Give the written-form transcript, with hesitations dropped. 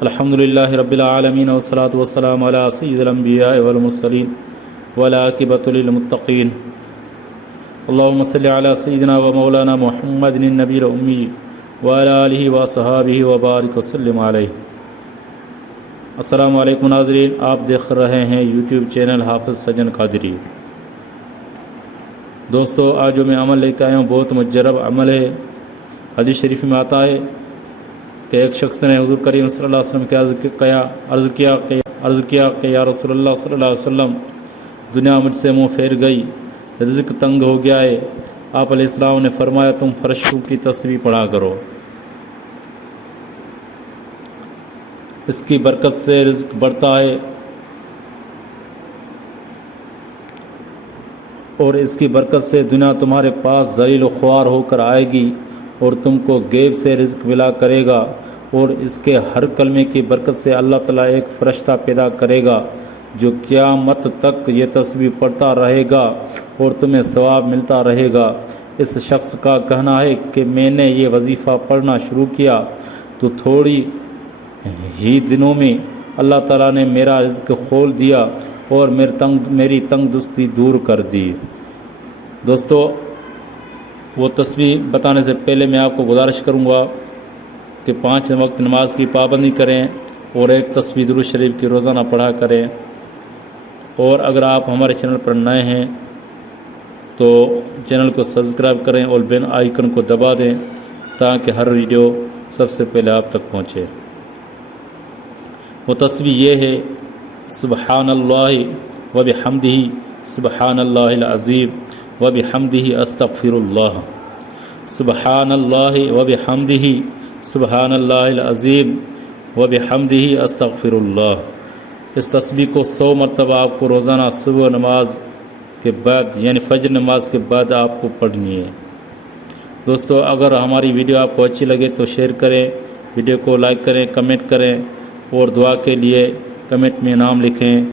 الحمدللہ رب العالمین والصلاة والسلام علی سید الانبیاء والمرسلین والعاقبۃ للمتقین اللہم صلی علی سیدنا و مولانا محمد النبی الامی وعلی آلہ وصحابہ وبارک وسلم علیہ۔ السلام علیکم ناظرین، آپ دیکھ رہے ہیں یوٹیوب چینل حافظ سجن قادری۔ دوستو، آج جو میں عمل لے کے آیا ہوں بہت مجرب عمل ہے۔ حدیث شریف میں آتا ہے کہ ایک شخص نے حضور کریم صلی اللہ علیہ وسلم کے عرض کیا کہ یا رسول اللہ صلی اللہ علیہ وسلم، دنیا مجھ سے منہ پھیر گئی، رزق تنگ ہو گیا ہے۔ آپ علیہ السلام نے فرمایا تم فرشتوں کی تسبیح پڑھا کرو، اس کی برکت سے رزق بڑھتا ہے اور اس کی برکت سے دنیا تمہارے پاس ذلیل و خوار ہو کر آئے گی اور تم کو غیب سے رزق ملا کرے گا، اور اس کے ہر کلمے کی برکت سے اللہ تعالیٰ ایک فرشتہ پیدا کرے گا جو قیامت تک یہ تسبیح پڑھتا رہے گا اور تمہیں ثواب ملتا رہے گا۔ اس شخص کا کہنا ہے کہ میں نے یہ وظیفہ پڑھنا شروع کیا تو تھوڑی ہی دنوں میں اللہ تعالیٰ نے میرا رزق کھول دیا اور میری تنگ دستی دور کر دی۔ دوستو، وہ تسبیح بتانے سے پہلے میں آپ کو گزارش کروں گا کہ 5 وقت نماز کی پابندی کریں اور ایک تسبیح درود شریف کی روزانہ پڑھا کریں۔ اور اگر آپ ہمارے چینل پر نئے ہیں تو چینل کو سبسکرائب کریں اور بیل آئیکن کو دبا دیں تاکہ ہر ویڈیو سب سے پہلے آپ تک پہنچے۔ وہ تسبیح یہ ہے: سبحان اللہ و بحمدہ، سبحان اللہ العظیم و بحمدہ استغفر اللہ، سبحان اللہ و بحمدہ، سبحان اللہ العظیم و بحمدہ استغفر اللہ۔ اس تسبیح کو 100 مرتبہ آپ کو روزانہ صبح نماز کے بعد یعنی فجر نماز کے بعد آپ کو پڑھنی ہے۔ دوستو، اگر ہماری ویڈیو آپ کو اچھی لگے تو شیئر کریں، ویڈیو کو لائک کریں، کمنٹ کریں اور دعا کے لیے کمنٹ میں نام لکھیں۔